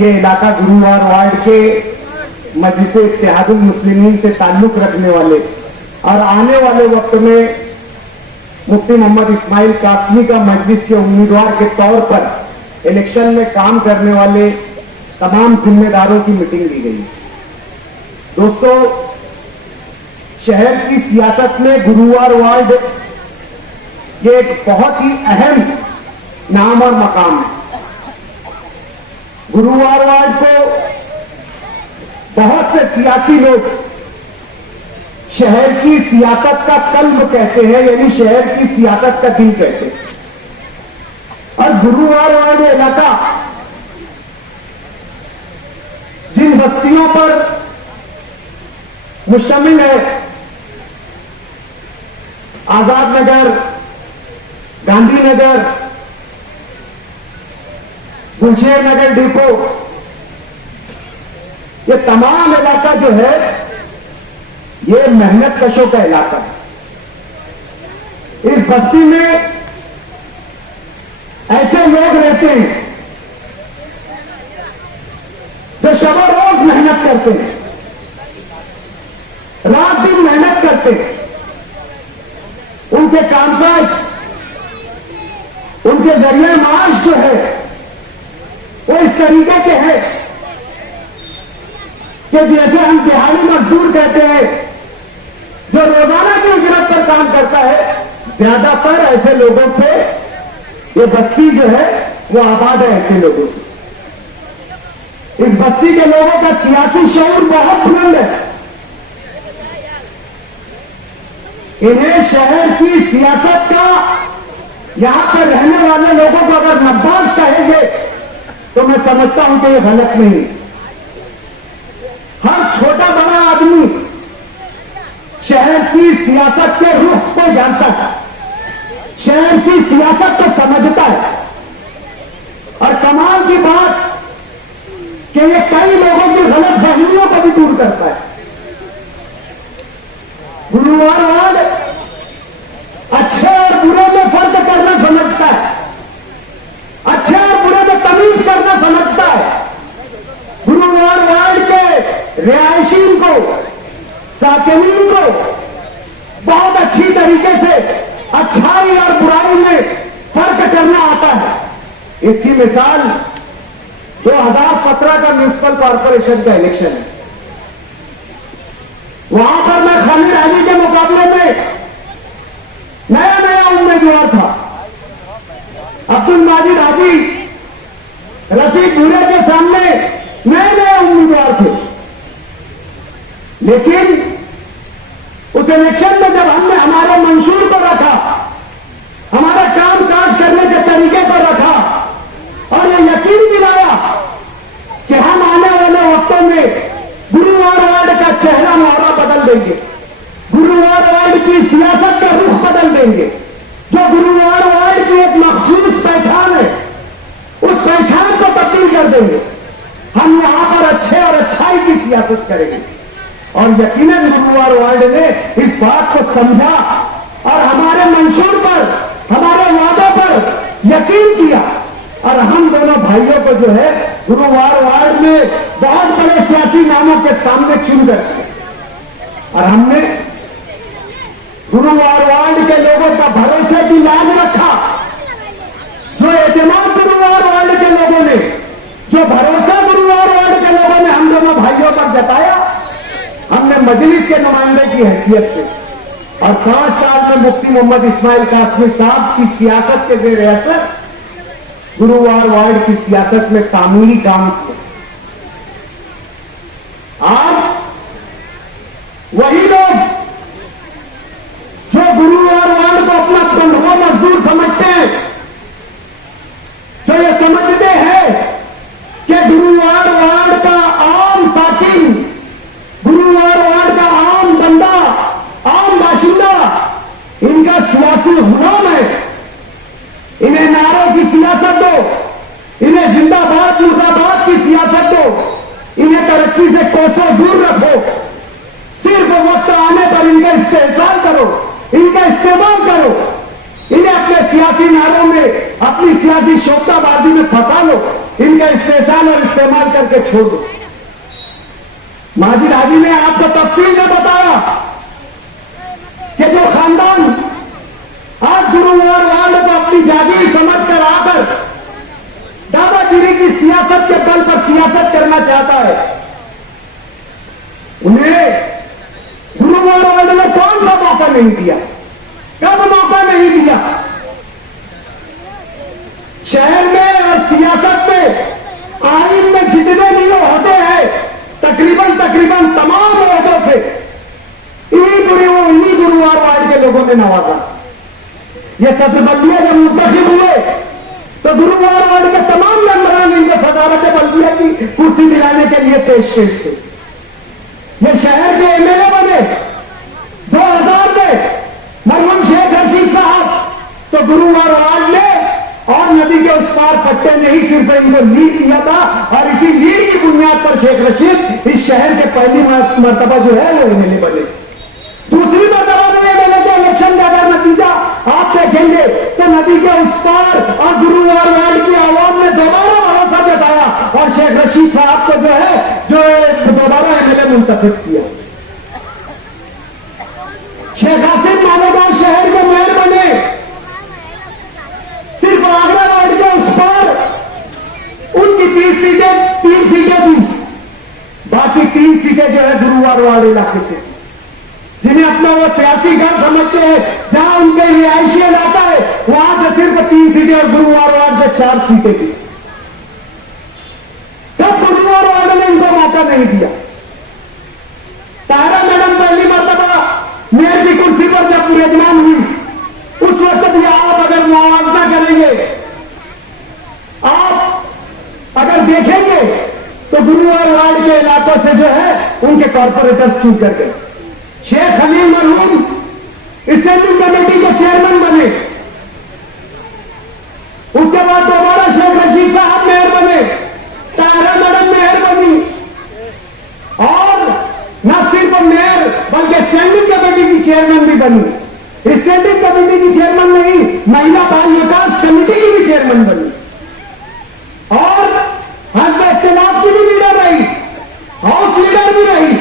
ये इलाका गुरुवार वार्ड के मजलिस इत्तेहादुल मुस्लिमीन से ताल्लुक रखने वाले और आने वाले वक्त में मुफ्ती मोहम्मद इस्माइल कासमी का मजलिस के उम्मीदवार के तौर पर इलेक्शन में काम करने वाले तमाम जिम्मेदारों की मीटिंग ली गई। दोस्तों, शहर की सियासत में गुरुवार वार्ड ये एक बहुत ही अहम नाम और मकाम है। गुरुवार वार्ड को बहुत से सियासी लोग शहर की सियासत का कल्ब कहते हैं, यानी शहर की सियासत का दिल कहते हैं। और गुरुवार वार्ड इलाका जिन बस्तियों पर मुश्तमिल है, आजाद नगर, गांधीनगर, गुलशेर नगर डिपो, ये तमाम इलाका जो है ये मेहनत कशों का इलाका है। इस बस्ती में ऐसे लोग रहते हैं जो शब रोज मेहनत करते हैं, रात दिन मेहनत करते हैं। उनके कामकाज, उनके जरिए माश जो है वो इस तरीके के हैं कि जैसे हम दिहाड़ी मजदूर कहते हैं जो रोजाना की उजरत पर काम करता है, ज्यादातर ऐसे लोगों पे ये बस्ती जो है वो आबाद है। ऐसे लोगों से इस बस्ती के लोगों का सियासी शऊर बहुत बुलंद है। इन्हें शहर की सियासत का, यहां पर रहने वाले लोगों को अगर नब्बाज कहेंगे तो मैं समझता हूं कि ये गलत नहीं। हर छोटा बड़ा आदमी शहर की सियासत के रुख को जानता है, शहर की सियासत को समझता है। और कमाल की बात कि ये कई लोगों की गलत फहमियों को भी दूर करता है। गुरुवार वार्ड अच्छे और बुरे में फर्क करना समझता है, अच्छे और बुरे में तमीज करना समझता है। गुरुवार वार्ड के रिहायशीन को, साकिनीन को बहुत अच्छी तरीके से अच्छाई और बुराई में फर्क करना आता है। इसकी मिसाल 2017 का म्यूनिसिपल कॉर्पोरेशन का इलेक्शन है। वहां पर मैं खालिद अली के मुकाबले में नया नया उम्मीदवार था। अब्दुल माजिद हाजी, रफीक भूरे के सामने नए नए उम्मीदवार थे। लेकिन उस इलेक्शन में जब हमने हमारे मंशूर पर रखा, हमारा काम काज करने के तरीके पर रखा और ये यकीन दिलाया कि हम आने वाले वक्तों में गुरुवार वार्ड का चेहरा मोहरा बदल देंगे, गुरुवार वार्ड की सियासत का रुख बदल देंगे। जो गुरुवार वार्ड की एक मखसूस पहचान है, उस पहचान को तब्दील कर देंगे। हम यहां पर अच्छे और अच्छाई की सियासत करेंगे। और यकीनन गुरुवार वार्ड ने इस बात को समझा और हमारे मंशूर पर, हमारे वादों पर यकीन किया। और हम दोनों भाइयों को जो है गुरुवार वार्ड में बहुत बड़े सियासी नामों के सामने चुन रखे। और हमने गुरुवार वार्ड के लोगों का भरोसे की लाज रखा। जो एतमाद गुरुवार वार्ड के लोगों ने, जो भरोसा गुरुवार वार्ड के लोगों ने हम दोनों भाइयों पर जताया, हमने मजलिस के नुमाइंदे की हैसियत से और 5 साल में मुफ्ती मोहम्मद इस्माइल कासमी साहब की सियासत के जेर असर गुरुवार वार्ड की सियासत में तामीली काम किया। आज वही लोग जो गुरुवार वार्ड को अपना बंधुआ मजदूर समझते हैं, जो ये समझते हैं कि गुरुवार वार्ड का आम साकिन, गुरुवार वार्ड का आम बंदा, आम बाशिंदा इनका सियासी गुलाम है। इन्हें नारों की सियासत दो, इन्हें जिंदाबाद मुर्दाबाद की सियासत दो, इन्हें तरक्की से कोसों दूर रखो। सिर्फ वक्त आने पर इनका इस्तेहसाल करो, इनका इस्तेमाल करो, इन्हें अपने सियासी नारों में, अपनी सियासी शोकताबाजी में फंसा लो। इनका इस्तेमाल और इस्तेमाल करके छोड़ दो। माजिद हाजी ने आपको तफसील में बताया कि जो खानदान आज गुरुवार वार्ड को अपनी जागीर समझकर आकर दादागिरी की सियासत के बल पर सियासत करना चाहता है, उन्हें गुरुवार वार्ड ने कौन सा मौका नहीं दिया, कब मौका नहीं दिया। शहर में और सियासत में आइन में जितने भी होते हैं तकरीबन तमाम लोगों से इन्हीं गुरुवार वार्ड के लोगों ने नवाजा। ये सदबल्दिया जब मुंतखब हुए तो गुरुवार वार्ड के तमाम मेंबरान इनको सदारत बल्दिया की कुर्सी दिलाने के लिए पेश थे। ये शहर के एमएलए बने 2000 में मरहूम शेख रशीद साहब, तो गुरुवार वार्ड ने और नदी के उस पार पट्टे ने ही सिर्फ इनको लीड किया था, और इसी लीड की बुनियाद पर शेख रशीद इस शहर के पहली मर्तबा जो है वो एमएलए बने। दूसरी मर्तबा में एमएलए के इलेक्शन का अगर नतीजा आप देखेंगे तो नदी के उस पार और गुरुवार वार्ड की आवाम ने दोबारा भरोसा जताया और शेख रशीद साहब को जो है जो दोबारा एमएलए मुंतखब किया। शेख हासिम मालेगांव शहर के मेयर बने, सिर्फ आगरा वार्ड के उस पार उनकी 3 सीटें थी, बाकी 3 सीटें जो है गुरुवार वार्ड इलाके से, जिन्हें अपना वो सियासी घर समझते हैं, जहां उनके रिहायशी इलाका है वहां से सिर्फ 3 सीटें और गुरुवार वार्ड से 4 सीटें थी। तब गुरुवार वार्ड ने इनको मौका नहीं दिया। तारा मैडम पहली मर्तबा मेयर की कुर्सी पर जब पुरजमान हुई, उस वक्त भी आप अगर मुआवजा करेंगे, आप अगर देखेंगे तो गुरुवार वार्ड के इलाकों से जो है उनके कॉर्पोरेटर्स चुन कर गए। शेख खलील मरहूम स्टैंडिंग कमेटी के चेयरमैन बने, उसके बाद दोबारा शेख रशीद साहब मेयर बने, तारा मैडम मेयर बनी, और न सिर्फ मेयर बल्कि स्टैंडिंग कमेटी की चेयरमैन भी बनी। स्टैंडिंग कमेटी की चेयरमैन नहीं, महिला बाल विकास समिति की भी चेयरमैन बनी, और हस्ब इख्तिलाफ की भी लीडर रही, हाउस लीडर भी रही।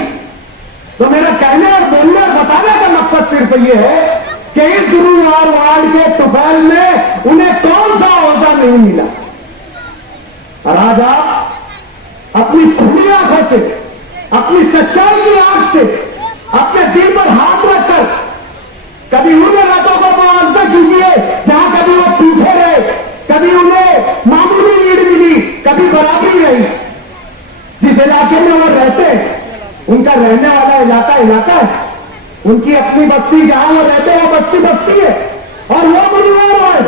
तो मेरा कहने और बोलने और बताने का मकसद सिर्फ यह है कि इस गुरुवार वार्ड के तुफैल में उन्हें कौन सा ओहदा नहीं मिला। और आज आप अपनी खुली आंखों से, अपनी सच्चाई की आंख से, अपने दिल पर हाथ रखकर कभी उन इलाकों को मुआवजा कीजिए जहां कभी वो पीछे रहे, कभी उन्हें मामूली लीड मिली, कभी बराबरी रही। जिस इलाके में वो रहते हैं उनका रहने वाला इलाका है, उनकी अपनी बस्ती जहां वो रहते हैं वो बस्ती है, और वो गुरुवार वार्ड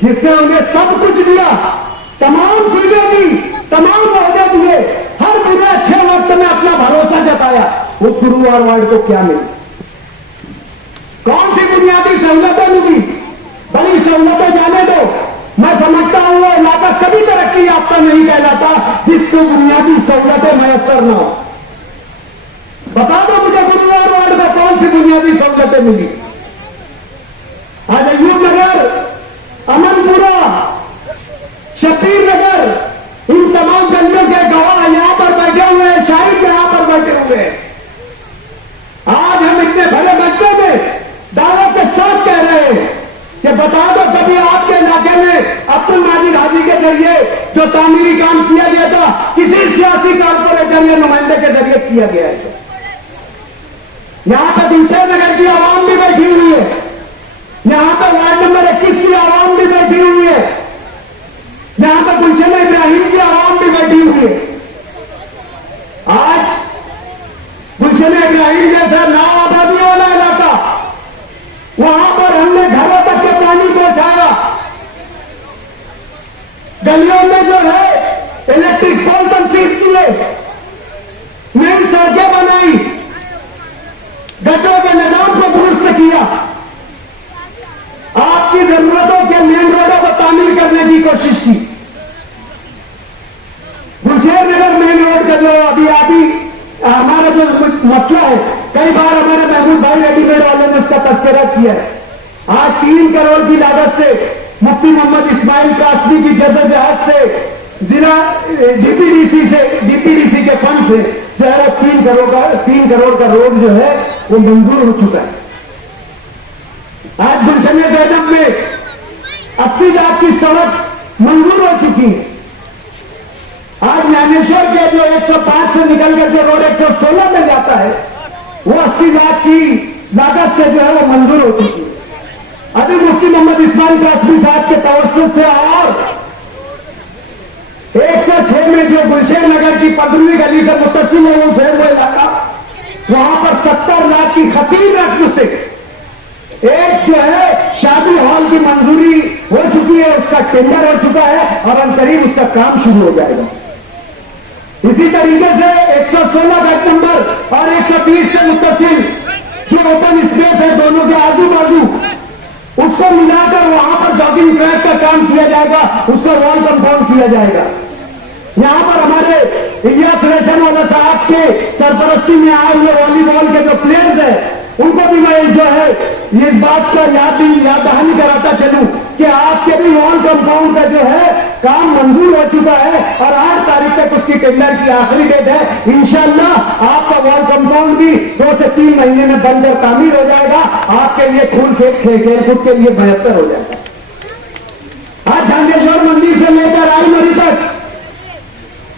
जिसने उन्हें सब कुछ दिया, तमाम चीजें दी, तमाम ओहदे दिए, हर बुरे अच्छे वक्त में अपना भरोसा जताया, उस गुरुवार वार्ड को क्या मिला? कौन सी बुनियादी सहूलतें मिली? बड़ी सहूलतें जाने दो, मैं समझता हूं वो इलाका कभी तरक्की याफ्ता नहीं कहलाता जिसको बुनियादी सहूलतें मैसर न हो। बता दो मुझे गुरुवार वार्ड में कौन सी बुनियादी सहूलतें मिली? आज अयूब नगर, अमनपुरा, शबीर नगर, इन तमाम गलियों के गवाह यहां पर बैठे हुए हैं, शाहिद यहां पर बैठे हुए हैं। आज हम इतने भले मजमे में दावा के साथ कह रहे हैं कि बता दो कभी आपके इलाके में अब्दुल माजिद हाजी के जरिए जो तामीरी काम किया गया था किसी सियासी कारपोरेटर या नुमाइंदे के जरिए किया गया है? यहां पर दिलशेर नगर की आवाम भी बैठी हुई है, यहां पर वार्ड नंबर 21 की आवाम भी बैठी हुई है, यहां पर गुलशन इब्राहिम की आवाम भी बैठी हुई है। आज गुलशन इब्राहिम जैसा नाआबादी वाला इलाका, वहां पर हमने घरों तक के पानी पहुंचाया, गलियों में जो है इलेक्ट्रिक पोल तंसीब किए, नई सड़कें बनाई, गटरों के निजाम को दुरुस्त किया, आपकी जरूरतों के मेन रोडों को तामीर करने की कोशिश की। गुलशेर नगर मेन रोड का जो अभी हमारा जो मसला है, कई बार हमारे महमूद भाई रेडीमेड वालों ने उसका तस्करा किया है। आज 3 करोड़ की लागत से मुफ्ती मोहम्मद इस्माइल कासमी की जद्दोजहद से जिला डीपीडीसी के फंड से जो है 3 करोड़ का रोड जो है वो मंजूर हो चुका है। आज गुलशन ज़ैनब में 80 लाख की सड़क मंजूर हो चुकी है। आज ज्ञानेश्वर के जो 105 से निकल कर जो रोड 116 में जाता है वो 80 लाख की लागत से जो है वो मंजूर हो चुकी है। अभी मुफ्ती मोहम्मद इस्माइल कासमी साहब के तवज्जुह से और 106 में जो गुलशन नगर की 15वीं गली से मुत्तसिल है वो इलाका, वहां पर 70 लाख की खतीब रकम से एक जो है शादी हॉल की मंजूरी हो चुकी है, उसका टेंडर हो चुका है और अनकरीब उसका काम शुरू हो जाएगा। इसी तरीके से 116 गज नंबर और 120 से मुत्तसिल जो ओपन स्पेस है दोनों के आजू बाजू, उसको मिलाकर वहां पर जॉगिंग ट्रैक का काम किया जाएगा, उसका वॉल कंपाउंड किया जाएगा। यहां पर हमारे इलियास रेशम वाला साहब के सरपरस्ती में आए हुए वॉलीबॉल के जो प्लेयर्स है उनको भी मैं जो है इस बात का याद दहानी कराता चलूं कि आपके भी वॉल कंपाउंड का जो है काम मंजूर हो चुका है और 8 तारीख तक उसकी टेंडर की आखिरी डेट है। इंशाअल्लाह आपका वॉल कंपाउंड भी 2 से 3 महीने में बनकर तामीर हो जाएगा, आपके लिए खेल-कूद के लिए मयसर हो जाएगा। आज झांझेश्वर मंदिर से लेकर आईमरी तक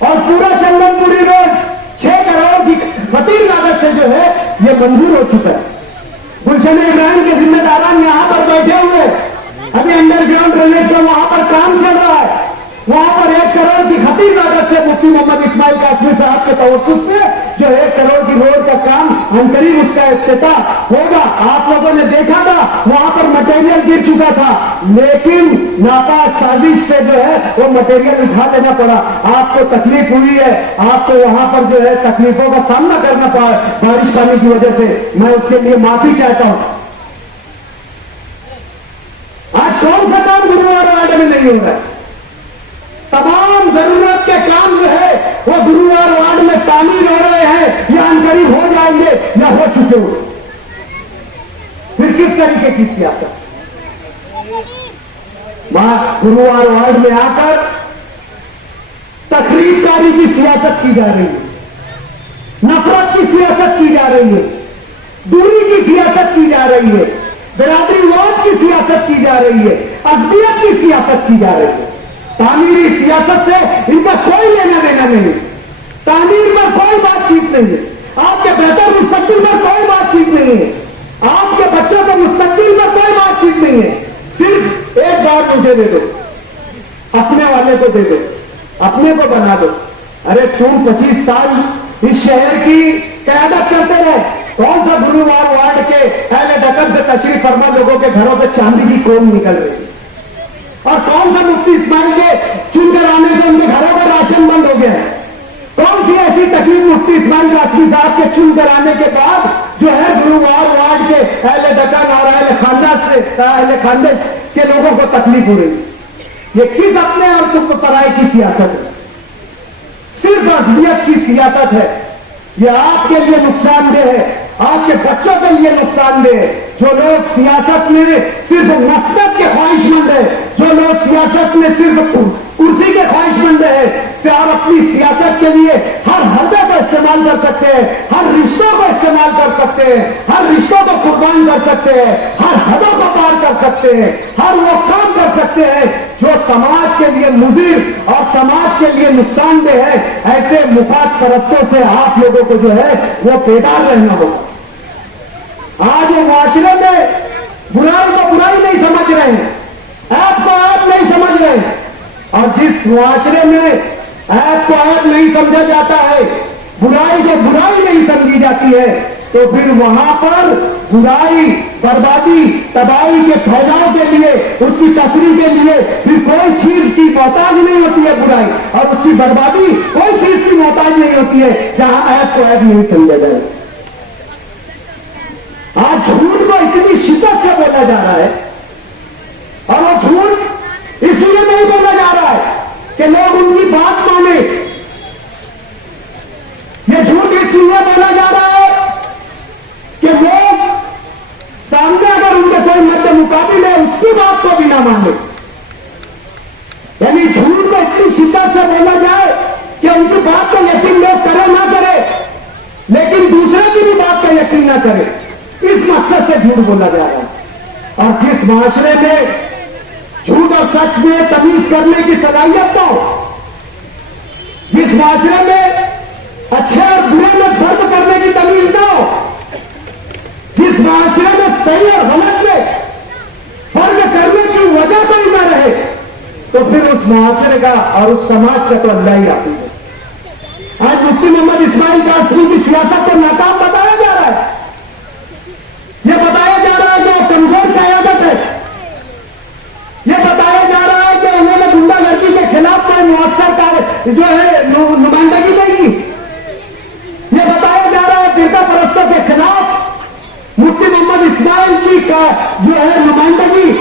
और पूरा चंदनपुरी रोड 6 करोड़ की खतीब लागत से जो है ये मंजूर हो चुका है। गुलशन इब्राहिम के जिम्मेदारान यहां पर बैठे हुए, अभी अंडरग्राउंड ड्रेनेज का वहां पर काम चल रहा है, वहां पर 1 करोड़ की खतीब लागत से मुफ्ती मोहम्मद इस्माइल कासमी साहब के तवज्जुह से जो 1 करोड़ की रोड का काम अनकरीब उसका इफ्तिताह होगा। आप लोगों ने देखा था वहां पर मटेरियल गिर चुका था, लेकिन नापाक साजिश से जो है वो मटेरियल उठा लेना पड़ा। आपको तकलीफ हुई है, आपको वहां पर जो है तकलीफों का सामना करना पड़ा बारिश पानी की वजह से, मैं उसके लिए माफी चाहता हूं। आज कौन सा काम गुरुवार वार्ड में नहीं हो रहा है? तमाम जरूरत के काम जो है वो गुरुवार वार्ड में तामीर हो रहे हैं या अनकरीब हो जाएंगे या हो चुके हो। फिर किस तरीके की सियासत? गुरुवार वार्ड में आकर तकरीबकारी की सियासत की जा रही है, नफरत की सियासत की जा रही है, दूरी की सियासत की जा रही है, बिरादरीवाद की सियासत की जा रही है, अज़बियत की सियासत की जा रही है। तामीरी सियासत से इनका कोई लेना देना नहीं, तामीर में कोई बातचीत नहीं है, आपके बेहतर मुस्तकबिल में कोई बातचीत नहीं है, आपके बच्चों के मुस्तकबिल में कोई बातचीत नहीं है। सिर्फ एक बार मुझे दे दो, अपने वाले को दे दो, अपने को बना दो। अरे तुम 25 साल इस शहर की क़यादत करते रहे, कौन सा गुरुवार वार्ड के अहले दखल से तशरीफ फरमा लोगों के घरों पे चांदी की कोम निकल रही है, और कौन सा मुफ्ती इस्माइल के चुनकर आने से उनके घरों का राशन बंद हो गया है? कौन सी ऐसी तकलीफ मुफ्ती इस्माइल कासमी साहब के चुनकर आने के बाद जो है गुरुवार वार्ड के अहले दखल और अहले खानदान के लोगों को तकलीफ हो रही? ये किस अपने और तुम पराई की सियासत है? सिर्फ अज़बियत की सियासत है। ये आपके लिए नुकसानदेह है, आपके बच्चों के लिए नुकसानदेह है। जो लोग सियासत में सिर्फ मसलत के ख्वाहिशमंद है, जो लोग सियासत में सिर्फ कुर्सी के ख्वाहिशमंद है, से आप अपनी सियासत के लिए हर हद को इस्तेमाल कर सकते हैं, हर रिश्तों को इस्तेमाल कर सकते हैं, हर रिश्तों को कुर्बान कर सकते हैं, हर हदों को पार कर सकते हैं, हर वो काम कर सकते हैं जो समाज के लिए मुज़िर और समाज के लिए नुकसानदेह है। ऐसे मुफाद परस्तों से आप लोगों को जो है वो बेदार रहना होगा। आज ये मुआशरे में बुराई को बुराई नहीं समझ रहे हैं, ऐप को ऐप नहीं समझ रहे हैं, और जिस मुआशरे में ऐप को ऐप नहीं समझा जाता है, बुराई को बुराई नहीं समझी जाती है, तो फिर वहां पर बुराई, बर्बादी, तबाही के फैलाव के लिए, उसकी तस्वीर के लिए फिर कोई चीज की मोहताज नहीं होती है बुराई, और उसकी बर्बादी कोई चीज की मोहताज नहीं होती है जहां ऐप को ऐप नहीं समझा जाए। आज झूठ को इतनी शिद्दत से बोला जा रहा है, और वो झूठ इसलिए नहीं बोला जा रहा है कि लोग उनकी बात माने, ये झूठ इसलिए बोला जा रहा है कि लोग सामने अगर उनके कोई मध्य मुकाबिल है उसकी बात को भी ना माने। यानी झूठ को इतनी शिद्दत से बोला पे यकीन लोग करे ना करे, लेकिन दूसरे की भी बात पे यकीन ना करे, इस मकसद से झूठ बोला जा रहा है। और जिस माशरे में झूठ और सच में तमीज करने की सलाहियत हो, जिस माशरे में अच्छे और बुरे में फर्क करने की तमीज ना हो, जिस माशरे में सही और गलत में फर्क करने की वजह कोई ना रहे, तो फिर उस माशरे का और उस समाज का तो अल्लाह ही आती है। आज मुफ्ती मोहम्मद इस्माइल कासमी की सियासत को नाकाम बताया जा रहा है। यह बताया जा रहा है कि वो कमजोर क़यादत है। यह बताया जा रहा है कि उन्होंने गुंडागर्दी के खिलाफ कोई मुअस्सर जो है नुमाइंदगी देगी। यह बताया जा रहा है फिरका परस्तों के खिलाफ मुफ्ती मोहम्मद इस्माइल की जो है नुमाइंदगी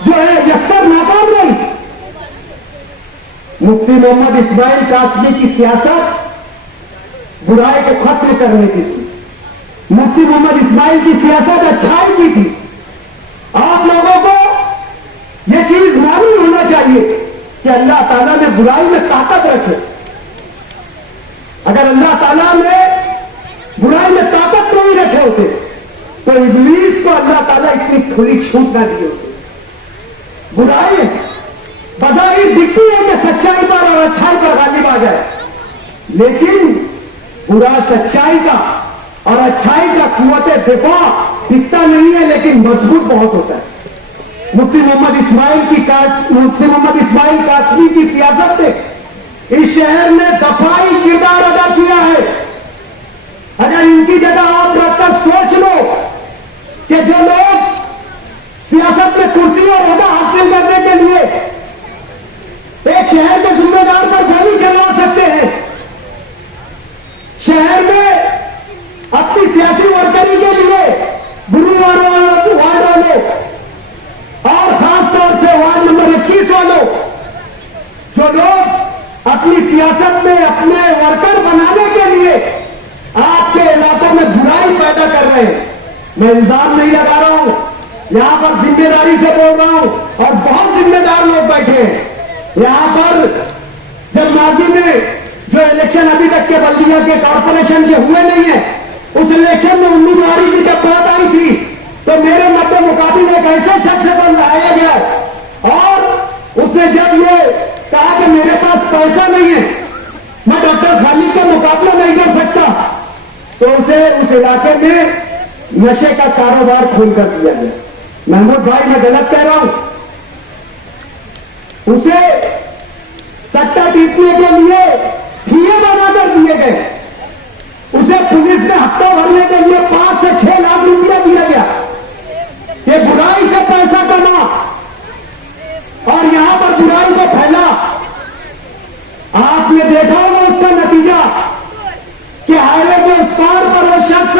जो है यकसर नाकाम रही। मुफ्ती मोहम्मद इस्माइल कासमी की सियासत बुराई को खत्म करने की थी। मुफ्ती मोहम्मद इस्माइल की सियासत अच्छाई की थी। आप लोगों को यह चीज मालूम होना चाहिए कि अल्लाह ताला ने बुराई में ताकत रखी। अगर अल्लाह ताला ने बुराई में ताकत नहीं रखे होते तो इब्लीस को अल्लाह ताला इतनी खुली छूट ना दी होती। बुराई बजाय दिखती है कि सच्चाई पर और अच्छाई पर गालिब आ जाए, लेकिन बुरा सच्चाई का और अच्छाई का कुव्वत दिफा दिखता नहीं है, लेकिन मजबूत बहुत होता है। मुफ्ती मोहम्मद इस्माइल कासमी की सियासत ने इस शहर में दफाई किरदार अदा किया है। अगर इनकी जगह आप रखकर सोच लो कि जो लोग सियासत में कुर्सी और ओहदा हासिल करने के लिए एक शहर के जिम्मेदार पर गोली चलवा सकते हैं, शहर में अपनी सियासी वर्करी के लिए गुरुवार वार्ड वालों और खासतौर से वार्ड नंबर 21 वालों, जो लोग अपनी सियासत में अपने वर्कर बनाने के लिए आपके इलाकों में बुराई पैदा कर रहे हैं। मैं इल्जाम नहीं लगा रहा हूं, यहां पर जिम्मेदारी से बोल रहा हूं और बहुत जिम्मेदार लोग बैठे हैं यहां पर। जब माजी में जो इलेक्शन अभी तक के बल्दिया के कॉर्पोरेशन के हुए नहीं है, उस इलेक्शन में उम्मीदवारी की जब बात आई थी तो मेरे मद्दे मुकाबिल एक ऐसे शख्स को लाया गया और उसने जब ये कहा कि मेरे पास पैसा नहीं है, मैं डॉक्टर खालिद का मुकाबला नहीं कर सकता, तो उसे उस इलाके में नशे का कारोबार खोल कर दिया गया। महमूद भाई मैं गलत कह रहा हूं? उसे सट्टा जीतने के लिए ठिये बनाकर दिए गए। उसे पुलिस ने हफ्ता भरने के लिए 5 से 6 लाख रुपया दिया गया कि बुराई से पैसा कमा और यहां पर बुराई को फैला। आपने देखा होगा उसका नतीजा कि हाईवे के उस पार पर वो शख्स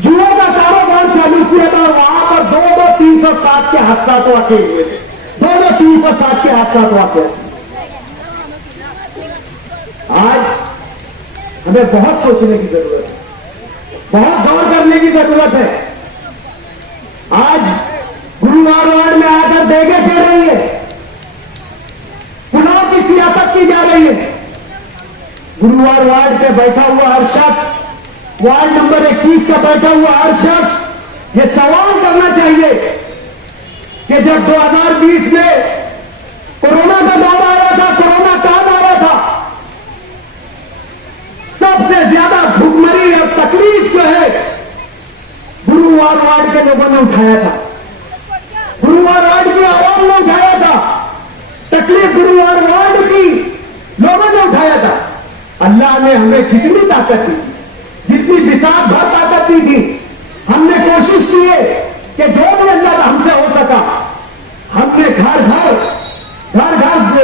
जुए का कारोबार चालू किया था, वहां पर 2-2 307 के हादसा तो आते हुए थे, 2-2 307 के हादसा तो आते। आज हमें बहुत सोचने की जरूरत है, बहुत गौर करने की जरूरत है। आज गुरुवार वार्ड में आकर देगे चल रही है, चुनाव की सियासत की जा रही है। गुरुवार वार्ड पे बैठा हुआ हर शख्स, वार्ड नंबर 21 का बैठा हुआ हर शख्स ये सवाल करना चाहिए कि जब 2020 में कोरोना का दौर आया था, कोरोना काल आया था, सबसे ज्यादा भूखमरी और तकलीफ जो है गुरुवार वार्ड के लोगों ने उठाया था। गुरुवार वार्ड की आवाम ने उठाया था, तकलीफ गुरुवार वार्ड की लोगों ने उठाया था। अल्लाह ने हमें जितनी ताकत दी, जितनी बिसात भर ताकत दी थी, हमने कोशिश की है कि जो भी अल्लाह हमसे हो सका, हमने घर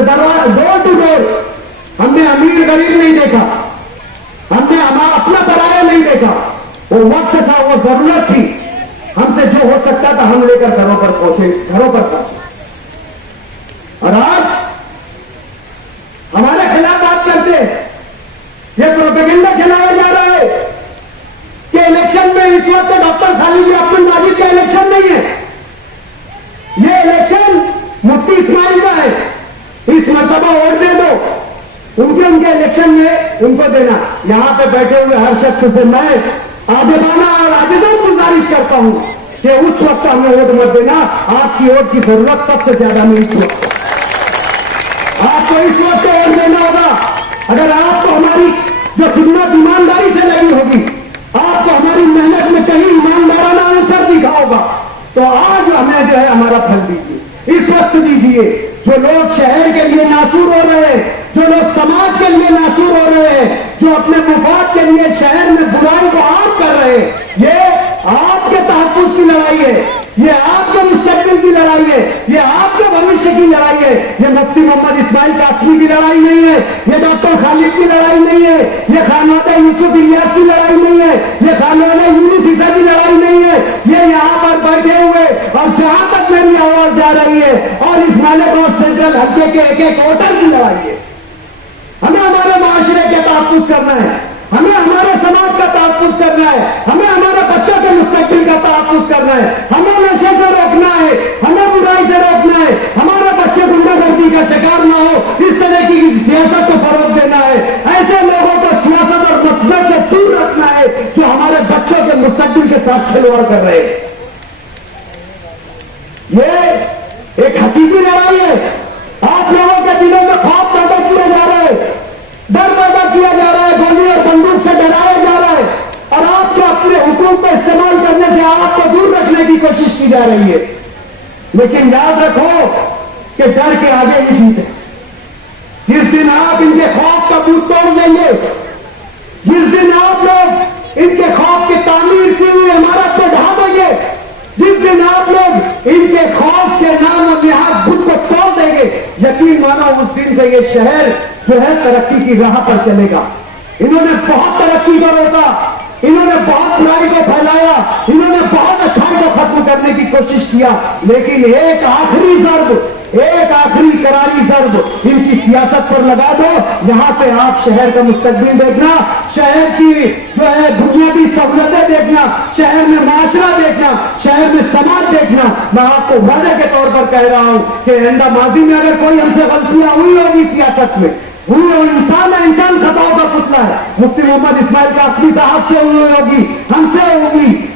दरवाजा डोर टू डोर, हमने अमीर गरीब नहीं देखा, हमने हमारा अपना पराया नहीं देखा। वो वक्त था, वो जरूरत थी, हमसे जो हो सकता था हम लेकर घरों पर पहुंचे। और आज हमारे खिलाफ बात करते हैं, ये प्रोपेगेंडा चलाया जा रहा है कि इलेक्शन में इस वक्त डॉक्टर खालिद अब्दुल माजिद का इलेक्शन नहीं है, ये इलेक्शन मुफ्ती इस्माइल का है। इस मर्तबा वोट दे दो, उनके इलेक्शन में उनको देना। यहां पे बैठे हुए हर शख्स से मैं आदिमाना और आजिज़ों को गुजारिश करता हूं कि उस वक्त हमें वोट मत देना, आपकी वोट की जरूरत सबसे ज्यादा नहीं इस वक्त। आपको इस वक्त वोट देना होगा अगर आपको हमारी जो खिदमत ईमानदारी से लगी होगी, आपको हमारी मेहनत में कहीं ईमानदाराना असर दिखा होगा, तो आज हमें जो है हमारा फल दीजिए, इस वक्त दीजिए। जो लोग शहर के लिए नासूर हो रहे हैं, जो लोग समाज के लिए नासूर हो रहे हैं, जो अपने मुफाद के लिए शहर में बुराई को आम कर रहे हैं, ये आपके तहफ्फुज़ की लड़ाई है, ये आपके मुस्तकबिल की लड़ाई है, ये आपके भविष्य की लड़ाई है। ये मुफ्ती मोहम्मद इस्माइल कासमी की लड़ाई नहीं है, ये डॉक्टर खालिद की लड़ाई नहीं है, ये खानवादा यूसुफ इलियास की लड़ाई नहीं है, ये खानवादा यूनुस ईसा की लड़ाई नहीं है। ये यहाँ पर बैठे हुए और जहां तक मेरी आवाज जा रही है और इस मालिक रोड सेंट्रल हल्के के एक वोटर की लड़ाई है। हमें हमारे माशरे के तहफ्फुज़ करना है, हमें हमारे समाज का तहफ्फुज़ करना है, हमें हमारे बच्चों के मुस्तकबिल का तहफ्फुज़ करना है, हमें नशे से रोकना है, हमें बुराई से रोकना है, हमारे बच्चे गुंडागर्दी का शिकार ना हो, इस तरह की सियासत को फरोग देना है। ऐसे लोगों को सियासत और मसलक से दूर रखना है जो हमारे बच्चों के मुस्तकबिल के साथ खिलवाड़ कर रहे हैं। ये एक हकीकी लड़ाई है। आप लोगों के दिलों में खौफ पैदा किया जा रहा है, डर पैदा किया जा रहा है, गोली और बंदूक से डराया जा रहा है और आपको अपने हुकूक का इस्तेमाल करने से आपको दूर रखने की कोशिश की जा रही है। लेकिन याद रखो कि डर के आगे ही जीत है। जिस दिन आप इनके खौफ का बूथ तोड़ देंगे, जिस दिन आप लोग इनके खौफ की तामीर की हुई इमारत को ढा देंगे, जिस दिन आप लोग इनके खौफ के नाम और यहाँ बुत को तोड़ देंगे, यकीन मानो उस दिन से ये शहर जो है तरक्की की राह पर चलेगा। इन्होंने बहुत तरक्की को रोका, इन्होंने बहुत बुराई को फैलाया, इन्होंने बहुत अच्छाई को खत्म करने की कोशिश किया, लेकिन एक आखिरी जर्ब, एक आखिरी करारी जर्ब इनकी सियासत पर लगा दो। यहां से आप शहर का मुस्तकबिल देखना, शहर की जो है बुनियादी सहूलतें देखना, शहर में माशरा देखना, शहर में समाज देखना। मैं आपको वादे के तौर पर कह रहा हूं कि आइंदा माजी में अगर कोई हमसे गलतियां हुई होगी सियासत में, हुई हो, इंसान है, इंसान खताओं का पुतला है। मुफ्ती मोहम्मद इस्माइल कासमी साहब से हुई होगी, हमसे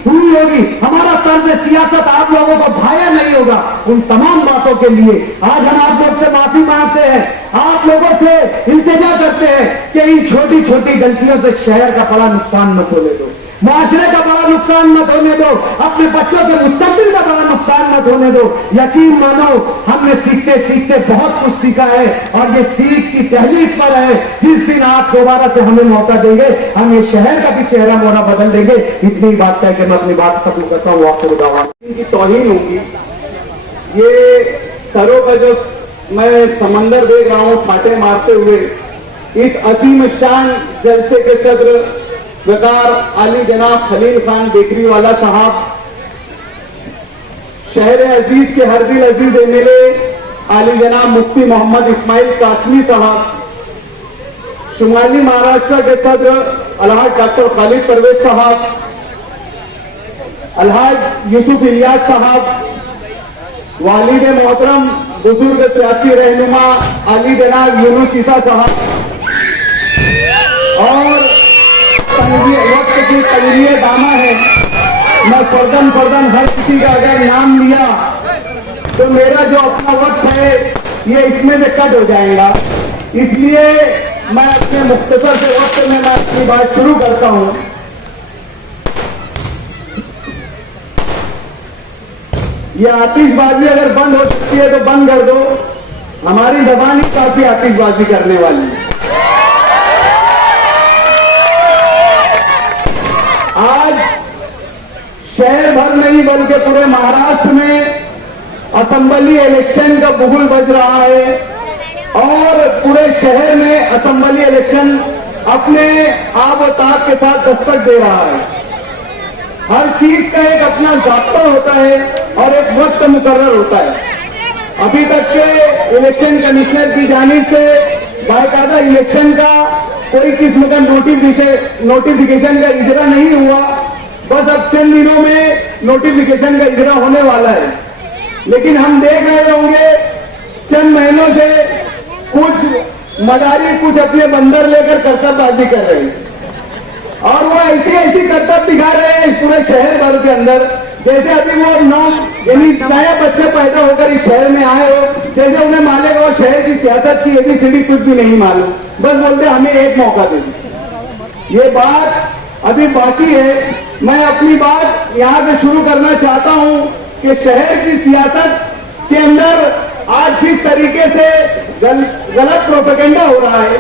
हुई होगी, हमारा तर्ज सियासत आप लोगों को भाया नहीं होगा। उन तमाम बातों के लिए आज हम आप लोग से माफी मांगते हैं, आप लोगों से इल्तिजा करते हैं कि इन छोटी छोटी गलतियों से शहर का बड़ा नुकसान मत होने दो, माशरे का बड़ा नुकसान मत होने दो, अपने बच्चों के मुस्तकबिल का बड़ा नुकसान मत होने दो। यकीन मानो हमने सीखते सीखते बहुत कुछ सीखा है और ये सीख की तहलीज पर है। जिस दिन आप दोबारा से हमें मौका देंगे, हम ये शहर का भी चेहरा मोहरा बदल देंगे। इतनी बात कह के मैं अपनी बात खत्म करता हूँ। आपको बताऊँ इनकी तौहीन होगी, ये सरों का जो मैं समंदर देख रहा हूँ फाटे मारते हुए, इस अजीम शान जलसे के सदर वकार आली जनाब खलील खान बेकरी वाला साहब, शहर अजीज के हर दिल अजीज एमएलए आली जनाब मुफ्ती मोहम्मद इस्माइल कासमी साहब, शुमाली महाराष्ट्र के सदर अलहाज डॉक्टर खालिद परवेज साहब, अलहाज यूसुफ इलियास साहब, वालिद मोहतरम बुजुर्ग सियासी रहनुमा आली जनाब यूनुस ईसा साहब और वक्त की तजरिए दामा है। मैं फर्दन हर किसी का अगर नाम लिया तो मेरा जो अपना वक्त है ये इसमें से कट हो जाएगा, इसलिए मैं अपने मुख्तसर से वक्त में मैं अपनी बात शुरू करता हूं। ये आतिशबाजी अगर बंद हो सकती है तो बंद कर दो, हमारी जबान ही काफी आतिशबाजी करने वाली है। आज शहर भर में ही बल्कि पूरे महाराष्ट्र में असेंबली इलेक्शन का बुगुल बज रहा है और पूरे शहर में असेंबली इलेक्शन अपने आब व ताब के साथ दस्तक दे रहा है। हर चीज का एक अपना ज़ाब्ता होता है और एक वक्त मुकर्रर होता है। अभी तक के इलेक्शन कमिश्नर की जानिब से बाकायदा इलेक्शन का कोई किस्म का नोटिफिकेशन का इजरा नहीं हुआ, बस अब चंद दिनों में नोटिफिकेशन का इजरा होने वाला है। लेकिन हम देख रहे होंगे चंद महीनों से कुछ मदारी कुछ अपने बंदर लेकर करतबबाजी कर रहे हैं और वो ऐसी ऐसी करतब दिखा रहे हैं पूरे शहर भर के अंदर, जैसे अभी वो यानी नया बच्चे पैदा होकर इस शहर में आए हो, जैसे उन्हें मानेगा और शहर की सियासत की ABCD कुछ भी नहीं मालूम, बस बोलते हमें एक मौका दे दो। ये बात अभी बाकी है। मैं अपनी बात यहाँ से शुरू करना चाहता हूँ कि शहर की सियासत के अंदर आज जिस तरीके से गलत प्रोपेगेंडा हो रहा है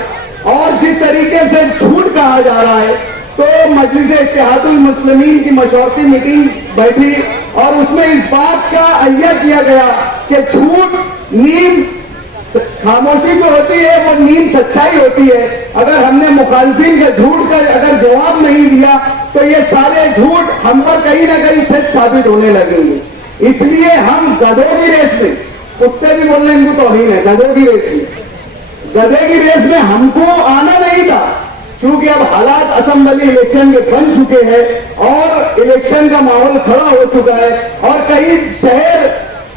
और जिस तरीके से झूठ कहा जा रहा है, तो मजलिस इत्तेहादुल मुस्लिमीन की मशवरती मीटिंग बैठी और उसमें इस बात का अय्या किया गया कि झूठ नीम खामोशी जो होती है वो नीम सच्चाई होती है। अगर हमने मुखालफिन के झूठ का अगर जवाब नहीं दिया तो ये सारे झूठ हम पर कहीं ना कहीं सच साबित होने लगेंगे। इसलिए हम गधों की रेस में, कुत्ते भी बोलने इनको तौहीन है, गधों की रेस में, गधे की रेस में हमको आना नहीं था, क्योंकि अब हालात असेंबली इलेक्शन के बन चुके हैं और इलेक्शन का माहौल खड़ा हो चुका है और कई शहर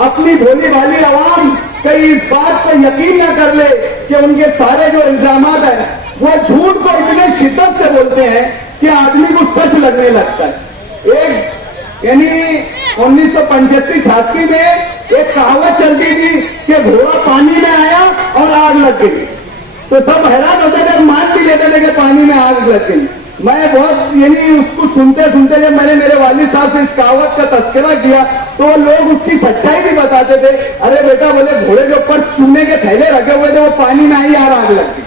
अपनी भोली भाली आवाम कहीं इस बात को यकीन न कर ले कि उनके सारे जो इल्जामात हैं वो झूठ को इतने शिद्दत से बोलते हैं कि आदमी को सच लगने लगता है। एक यानी 1985-86 में एक कहावत चलती थी कि घोड़ा पानी में आया और आग लग गई, तो सब हैरान होते थे, मान भी लेते थे कि पानी में आग लग गई। मैं बहुत यानी उसको सुनते सुनते जब मैंने मेरे वालिद साहब से इस कहावत का तस्करा किया तो लोग उसकी सच्चाई भी बताते थे। अरे बेटा, बोले घोड़े के ऊपर चूने के थैले रखे हुए थे, वो पानी में आई और आग लग गई।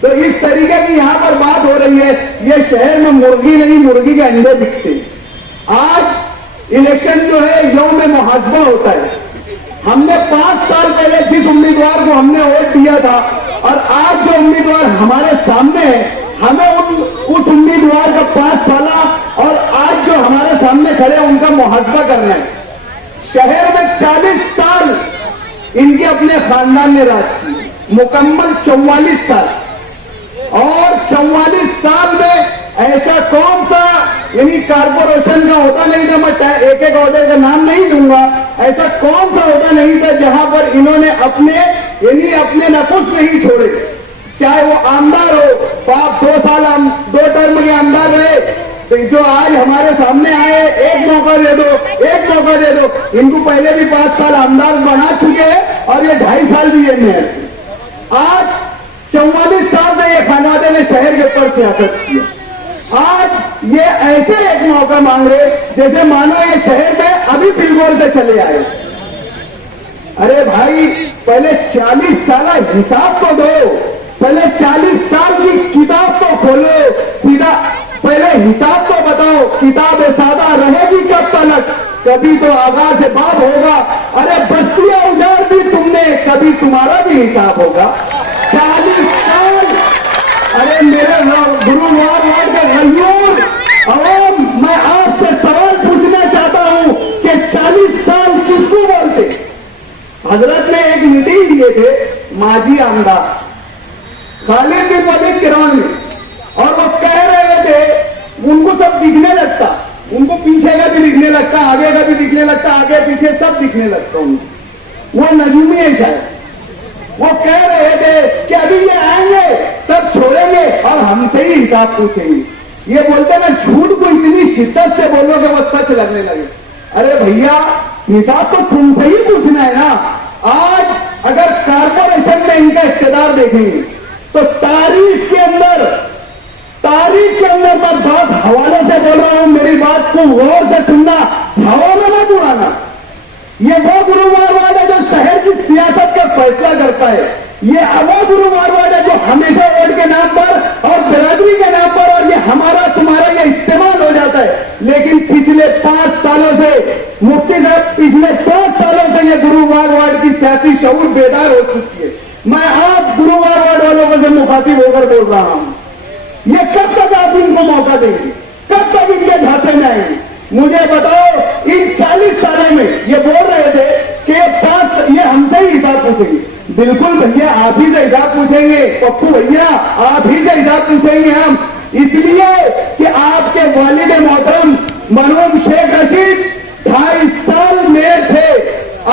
तो इस तरीके की यहाँ पर बात हो रही है। ये शहर में मुर्गी नहीं, मुर्गी के अंडे बिकते। आज इलेक्शन जो है यौम मुहासबा होता है। हमने 5 साल पहले जिस उम्मीदवार को हमने वोट दिया था और आज जो उम्मीदवार हमारे सामने है, हमें उस उम्मीदवार का 5 साल और आज जो हमारे सामने खड़े हैं उनका मुहासबा करना है। शहर में 40 साल इनके अपने खानदान ने राज की, मुकम्मल 44 साल, और 44 साल में ऐसा कौन सा यानी कारपोरेशन का होता नहीं था, मैं एक एक ऑर्डर का नाम नहीं दूंगा, ऐसा कौन सा होता नहीं था जहां पर इन्होंने अपने यानी अपने नकुश नहीं छोड़े। चाहे वो आमदार हो, बाप 2 साल 2 टर्म के आमदार रहे, तो जो आज हमारे सामने आए, एक मौका दे दो, एक मौका दे दो। इनको पहले भी 5 साल आमदार बना चुके हैं और ये 2.5 साल भी ये मेयर। आज 44 साल से ये खानवादे ने शहर के ऊपर सियासत की। आज ये ऐसे एक मौका मांग रहे जैसे मानो ये शहर में अभी बिलगोर से चले आए। अरे भाई, पहले 40 साल हिसाब तो दो, पहले 40 साल की किताब तो खोलो, सीधा पहले हिसाब तो बताओ, किताब सादा रहेगी कब तक? कभी तो आगाज से बात होगा। अरे बस्तियां उजाड़ दी तुमने, कभी तुम्हारा भी हिसाब होगा। 40 साल, अरे मेरे गुरुवार वार्ड के गयूर अवाम, मैं आपसे सवाल पूछना चाहता हूं कि 40 साल किसको बोलते? हजरत ने एक मीटिंग दिए थे माजी आमदार खालिद बिन वलीद किरानी, और वो कह रहे थे, उनको सब दिखने लगता, उनको पीछे का भी दिखने लगता, आगे का भी दिखने लगता, आगे पीछे सब दिखने लगता उनको। वो नजूमी है शायद। वो कह रहे थे कि अभी ये आएंगे, सब छोड़ेंगे और हमसे ही हिसाब पूछेंगे। ये बोलते ना, झूठ को इतनी शिद्दत से बोलो कि वो सच लगने लगे। अरे भैया, हिसाब तो तुमसे ही पूछना है ना। आज अगर कारपोरेशन में इनका इख्तियार देखेंगे तो तारीख के अंदर मैं बात हवाले से बोल रहा हूं, मेरी बात को गौर से सुनना, हवा में मत उड़ाना। ये वो गुरुवार वार्ड है जो शहर की सियासत का फैसला करता है। ये वो गुरुवार वार्ड है जो हमेशा वोट के नाम पर और बिरादरी के नाम पर और ये हमारा तुम्हारा ये इस्तेमाल हो जाता है। लेकिन पिछले 5 सालों से मुफ्ती साहब, पिछले 5 सालों से ये गुरुवार वार्ड की सियासी शऊर बेदार हो चुकी है। मैं आप गुरुवार वार्ड वालों से मुखातिब होकर बोल रहा हूं, ये कब तक आप इनको मौका देंगे? कब तक इनके झांसे में आएंगे? मुझे बताओ, इन 40 सालों में ये बोल रहे थे कि ये हमसे ही हिसाब पूछेंगे। बिल्कुल भैया, आप ही से हिसाब पूछेंगे। पप्पू भैया, आप ही से हिसाब पूछेंगे हम, इसलिए कि आपके वालिद मोहतरम मरहूम शेख रशीद 2.5 साल मेयर थे।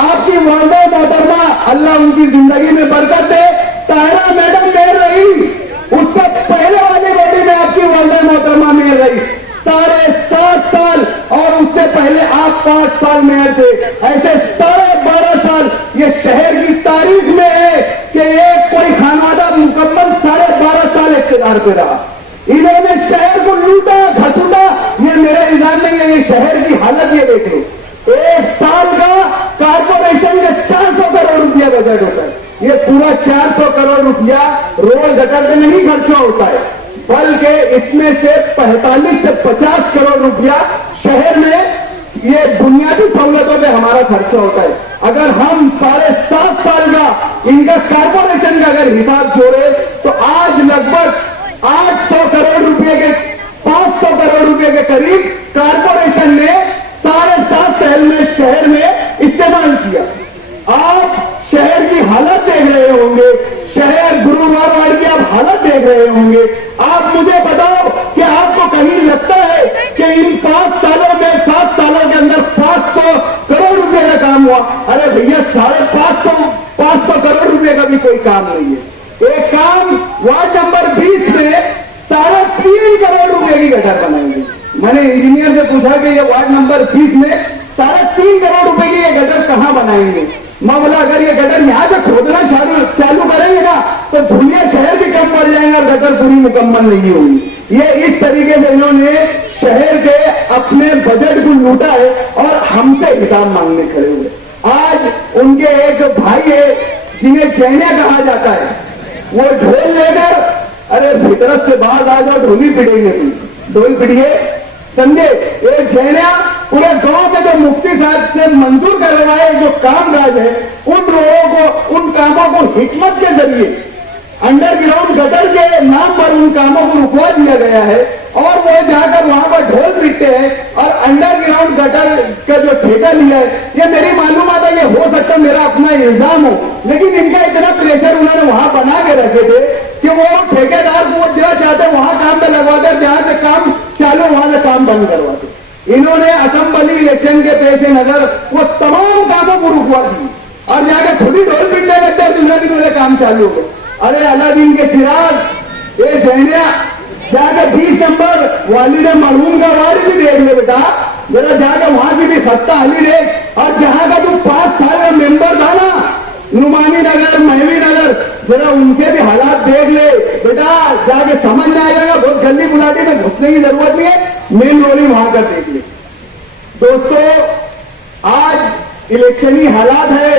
आपकी वालिदा मोहतरमा, अल्लाह उनकी जिंदगी में बरकत दे, ताहिरा मैडम 5 साल मेयर थे, ऐसे 12.5 साल ये शहर की तारीख में है कि एक कोई खानादा मुकम्मल 12.5 साल इख्तियार पे रहा। इन्होंने शहर को लूटा घसूटा, ये मेरा इल्जाम नहीं है, ये शहर की हालत ये देख लो। एक साल का कारपोरेशन का 400 करोड़ रुपया बजट होता है, ये पूरा 400 करोड़ रुपया रोड गटर में नहीं खर्चा होता है, बल्कि इसमें से 45 से 50 करोड़ रुपया शहर में ये बुनियादी सहूलतों पे हमारा खर्चा होता है। अगर हम 7.5 साल का इनका कारपोरेशन का अगर हिसाब जोड़े तो आज लगभग 800 करोड़ रुपए के 500 करोड़ रुपए के करीब कारपोरेशन ने 7.5 साल में शहर में इस्तेमाल किया। आप शहर की हालत देख रहे होंगे, शहर गुरुवार वार्ड की आप हालत देख रहे होंगे। आप मुझे बताओ कि आपको कहीं लगता है कि इन 5 सालों में 7 सालों के अंदर 500 करोड़ रुपए का काम हुआ? अरे भैया 550 करोड़ रुपए का भी कोई काम नहीं है। एक काम वार्ड नंबर 20 में 3.5 करोड़ रुपए की गटर बनाएंगे। मैंने इंजीनियर से पूछा कि ये वार्ड नंबर 20 में 3.5 करोड़ रुपए की ये गटर कहां बनाएंगे? मैं बोला अगर ये गटर यहां से खोदना चालू करेंगे ना तो धुलिया शहर भी कम पड़ जाएंगे और गटर पूरी मुकम्मल नहीं होगी। ये इस तरीके से इन्होंने शहर के अपने बजट को लूटा है और हमसे हिसाब मांगने खड़े हुए। आज उनके एक भाई है जिन्हें जैनिया कहा जाता है, वो ढोल लेकर, अरे फितरत से बाहर आ जाओ, ढोली पिटेंगे, तुम ढोल पिटिए समझे। एक जैनिया पूरे गांव में जो मुफ्ती साहब से मंजूर करवाए जो कामकाज है, उन लोगों को, उन कामों को हिकमत के जरिए अंडरग्राउंड गटर के नाम पर उन कामों को रुकवा दिया गया है और वो जाकर वहां पर ढोल पीटते हैं और अंडरग्राउंड गटर का जो ठेका लिया है, ये मेरी मालूम आता, ये हो सकता मेरा अपना इल्जाम हो, लेकिन इनका इतना प्रेशर उन्होंने वहां बना के रखे थे कि वो ठेकेदार को वो जहाँ चाहते वहां काम पे लगवाते, जहां से काम चालू वहां से काम बंद करवाते। इन्होंने असेंबली इलेक्शन के पेश नजर वो तमाम कामों को रुकवा दी और जाकर खुद ही ढोल पीटने लगते और दूसरे दिन मेरे काम चालू हो गए। अरे अलादीन के चिराग, ये जैनिया जाकर 20 नंबर वालिद मरहूम का वार्ड भी देख ले बेटा, जरा जाकर वहां की भी खस्ता हाली देख, और जहां का तू 5 साल का मेंबर था ना, नुमानी नगर, महवी नगर, जरा उनके भी हालात देख ले बेटा, जाके समझ में आ जाएगा। बहुत गंदी गुलाटी में घुसने की जरूरत नहीं है, मेन रोली वहां का देख ले। दोस्तों आज इलेक्शनी हालात है,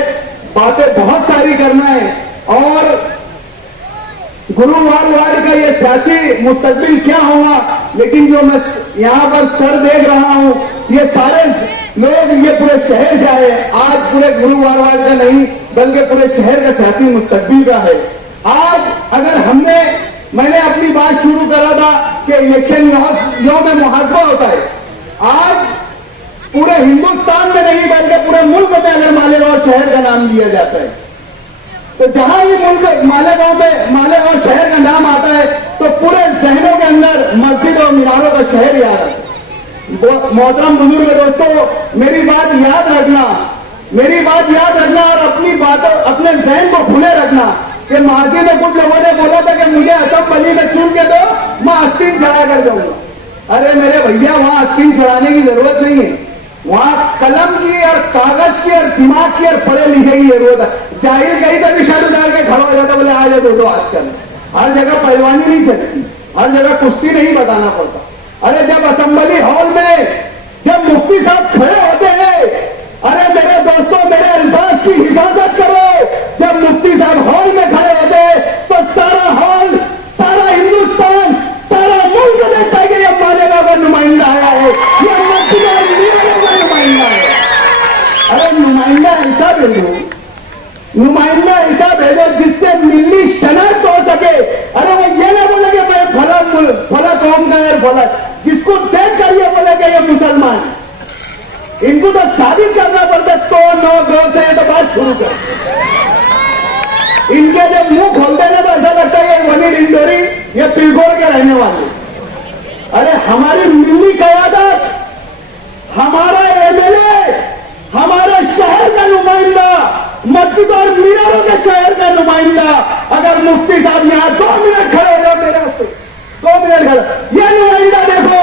बातें बहुत सारी करना है और गुरुवार वार्ड का ये सियासी मुस्तकबिल क्या होगा, लेकिन जो मैं यहाँ पर सर देख रहा हूँ, ये सारे लोग ये पूरे शहर से आए, आज पूरे गुरुवार वार्ड का नहीं बल्कि पूरे शहर का सियासी मुस्तकबिल का है। आज अगर मैंने अपनी बात शुरू करा था कि इलेक्शन यौम मुहासबा होता है, आज पूरे हिंदुस्तान में नहीं बल्कि पूरे मुल्क में अगर मालेगांव शहर का नाम लिया जाता है तो जहां ये मुल्क मालेगांव शहर का नाम आता है तो पूरे जहनों के अंदर मस्जिद और मीनारों का शहर याद आता है। मोहतरम बुजुर्ग दोस्तों, मेरी बात याद रखना और अपनी बातों, अपने जहन को खुले रखना कि माजी में कुछ लोगों ने बोला था कि मुझे असेंबली में चुन के दो, मैं आस्तीन चढ़ा कर जाऊंगा। अरे मेरे भैया, वहां आस्तीन चढ़ाने की जरूरत नहीं है, वहां कलम की और कागज की और दिमाग की और पढ़े लिखे की जरूरत है। जाहिर कहीं पर भी शर्ट उतार के खड़ा हो जाता, बोले आ जाए दो हाथ कर। हर जगह पहलवानी नहीं चलती, हर जगह कुश्ती नहीं बताना पड़ता। अरे जब असेंबली हॉल में जब मुफ्ती साहब खड़े होते हैं, अरे मेरे दोस्तों, मेरे अल्फाज की हिफाजत करो, जब मुफ्ती साहब हॉल में खड़े होते हैं तो सारा हॉल, सारा हिंदुस्तान, सारा मुल्क देखता है कि यह मालेगांव का नुमाइंदा आया है, यह नुमाइंदा है। अरे नुमाइंदा ऐसा भेजो जिससे मिली शनाख्त हो सके। अरे वो ये ना बोले कि मैं फला कौम का है, फला, जिसको देख कर ये बोले कि ये मुसलमान है। इनको तो साबित करना पड़ता, तो 9 2 से तो बात शुरू कर। इनके जब मुंह खोलते ना तो ऐसा लगता है ये वनी इंडोरी, ये पिलगोर के रहने वाले। अरे हमारी मिली कयादत, हमारा एमएलए, हमारे शहर का नुमाइंदा, मस्जिद और मीनारों के शहर का नुमाइंदा, अगर मुफ्ती साहब यहां 2 मिनट खड़े हो जाओ मेरे से, 2 मिनट खड़े, ये नुमाइंदा देखो,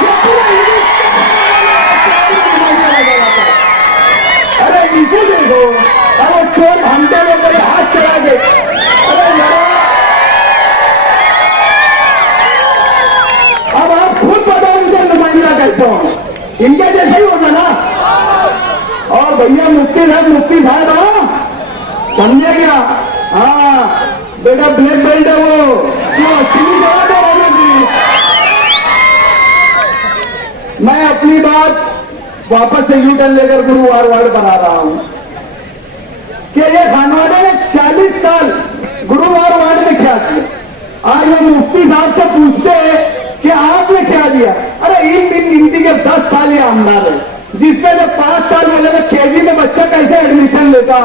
ये पूरा हिंदुस्तान नुमाइंदा देखो, अरे चोर भागते लोग मेरे हाथ चढ़ा के, अरे यार अब आप खुद बताओ इनका नुमाइंदा कैसे हो, इनके जैसे ही होगा ना। और भैया मुफ्ती साहब हो, समझे क्या? हाँ बेटा ब्लैक बेल्ट है वो, क्यों अच्छी जगह पे रहने की। मैं अपनी बात वापस से यूटर्न लेकर गुरुवार वार्ड पर आ रहा हूं कि ये खानवाले ने 40 साल गुरुवार वार्ड में क्या किया। आज ये मुफ्ती साहब से पूछते हैं कि आपने क्या दिया। अरे इन गिनती के 10 साल ये आमदार है, जिसमें जब 5 साल बोले तो केजी में बच्चा कैसे एडमिशन लेता,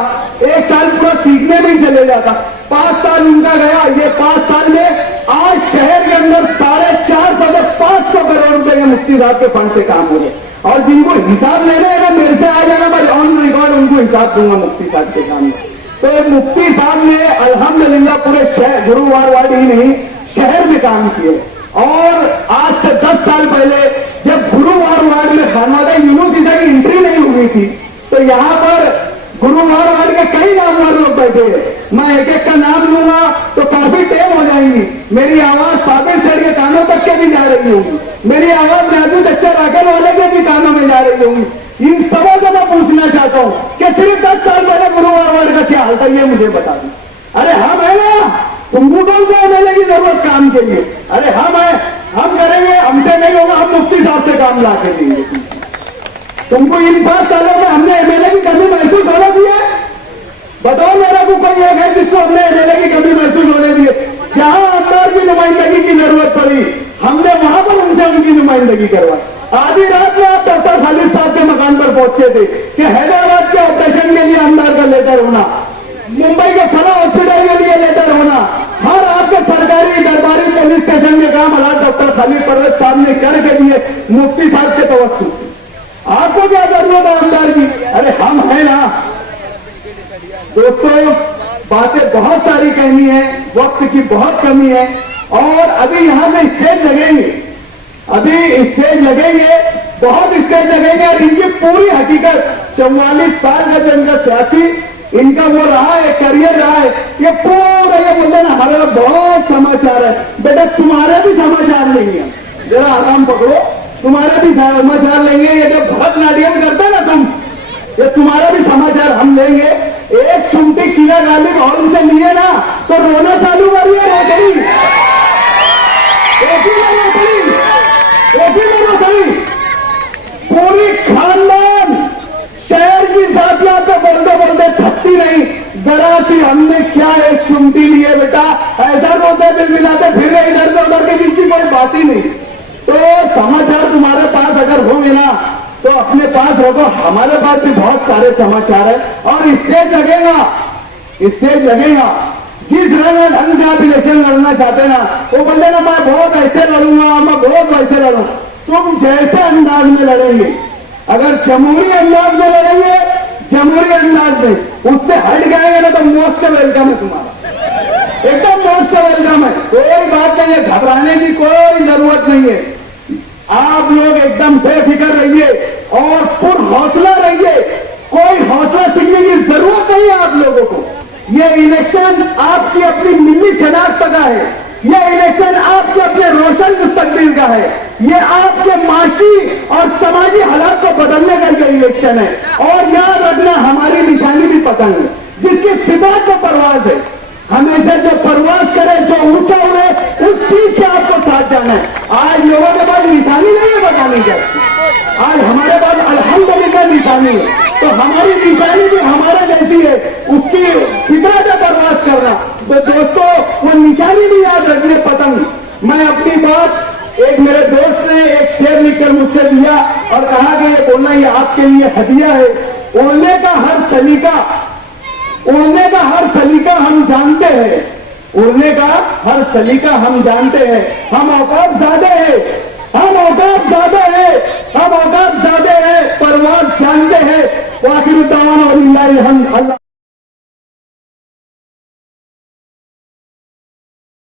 1 साल पूरा सीखने में ही चले जाता। 5 साल उनका गया, ये 5 साल में आज शहर के अंदर 450 से 500 करोड़ रुपए के मुफ्ती साहब के फंड से काम हो गए। और जिनको हिसाब लेने हैं ना मेरे से आ जाना, मैं ऑन रिकॉर्ड उनको हिसाब दूंगा मुफ्ती साहब के काम में। तो ये मुफ्ती साहब ने अल्हम्दुलिल्लाह पूरे शहर गुरुवार वार्ड ही नहीं शहर में काम किए। और आज से 10 साल पहले जब गुरुवार वार्ड में खानवादा यूनिवर्सिटी की एंट्री नहीं हुई थी, तो यहाँ पर गुरुवार वार्ड के कई नामवर लोग बैठे हैं। मैं एक एक का नाम लूंगा तो काफी टेम हो जाएंगी। मेरी आवाज साबिर सर के कानों तक के भी जा रही होगी, मेरी आवाज नाजूद अच्छा राकेल वाले के भी कानों में जा रही होगी। इन सबों से मैं पूछना चाहता हूं कि सिर्फ 10 साल पहले गुरुवार वार्ड का क्या हाल था, ये मुझे बता दें। अरे हम है ना, तुमको कौन सा एमएलए की जरूरत काम के लिए? अरे हम है, हम करेंगे, हमसे नहीं होगा, हम मुफ्ती साहब से काम ला के देंगे। तुमको इन 5 सालों में हमने एमएलए की कमी महसूस होने दी है? बताओ मेरा को कोई एक है जिसको हमने एमएलए की कमी महसूस होने दी है? जहां आमदार की नुमाइंदगी की जरूरत पड़ी, हमने वहां पर उनसे उनकी नुमाइंदगी करवाई। आधी रात में आप डॉक्टर खालिद साहब के मकान पर पहुंचे थे कि हैदराबाद के ऑपरेशन के लिए आमदार का लेटर होना, मुंबई के फला हॉस्पिटल के लिए लेटर होना, हर आपके सरकारी दरबारी पुलिस स्टेशन के काम हालात डॉक्टर खालिद परवेज साहब ने करके दिए मुफ्ती साहब के तवज्जो। आपको क्या जरूरत है आमदार की? अरे हम है ना। दोस्तों बातें बहुत सारी कहनी है, वक्त की बहुत कमी है। और अभी यहां से स्टेज लगेंगे, अभी स्टेज लगेंगे, बहुत स्टेज लगेंगे। और इनकी पूरी हकीकत 44 साल का जो इनका सियासी इनका वो रहा है, करियर रहा है, ये पूरा ये बोलते ना हमारे बहुत समाचार है। बेटा तुम्हारे भी समाचार लेंगे, जरा आराम पकड़ो, तुम्हारे भी समाचार लेंगे। ये जो भरतनाट्यम करते ना तुम, ये तुम्हारा भी समाचार हम लेंगे। एक चुमटी किया गालिब और उनसे लिए ना तो रोना चालू करिए, रोकड़ी एक ही में रोकड़ी। पूरी खानदान शहर की जातियां पे बोलते बोलते थकती नहीं, जरा सी हमने क्या एक चुमटी ली है बेटा, ऐसा रोते बिल मिलाते फिर रहे इधर से उधर के, जिसकी कोई बात ही नहीं। तो समाचार तुम्हारे पास अगर होंगे ना तो अपने पास रखो, हमारे पास भी बहुत सारे समाचार है। और स्टेज लगेगा, स्टेज लगेगा। जिस ढंग से आप इलेक्शन लड़ना चाहते ना, वो बोलते ना मैं बहुत ऐसे लड़ूंगा, मैं बहुत वैसे लड़ूंगा। तुम जैसे अंदाज में लड़ेंगे, अगर जमहूरी अंदाज में लड़ेंगे, जमहूरी अंदाज में, उससे हट जाएंगे ना तो मोस्ट वेलकम है तुम्हारा, एकदम मोस्ट वेलकम है। कोई बात नहीं है, घबराने की कोई जरूरत नहीं है। आप लोग एकदम बेफिक्र रहिए और पुर हौसला रहिए, कोई हौसला सीखने की जरूरत नहीं है आप लोगों को। ये इलेक्शन आपकी अपनी मिली शनाख्त का है, ये इलेक्शन आपके अपने रोशन मुस्तकबिल का है, ये आपके माशी और समाजी हालात को बदलने का ये इलेक्शन है। और याद रखना हमारी निशानी भी पतंग है, जिसकी फिदा को परवाज है। हमेशा जो परवाज करे, जो ऊंचा उड़े, उस चीज से आपको साथ जाना है। आज लोगों के पास निशानी नहीं है बताने की, आज हमारे पास अल्हम्दुलिल्लाह निशानी है। तो हमारी निशानी भी हमारा जैसी है, उसकी फिक्र से परवाज करना। तो दोस्तों वो निशानी भी याद रखिए, पतंग। मैं अपनी बात, एक मेरे दोस्त ने एक शेर लिखकर मुझसे दिया और कहा कि ये बोलना ये आपके लिए हदिया है। उड़ने का हर सलीका, उड़ने का हर सलीका हम जानते हैं, उड़ने का हर सलीका हम जानते हैं। हम औकात ज़्यादा है, हम औकात ज़्यादा है, हम औकात ज़्यादा है, परवाज़ जानते हैं। वाखिर दावाना अल्लाह।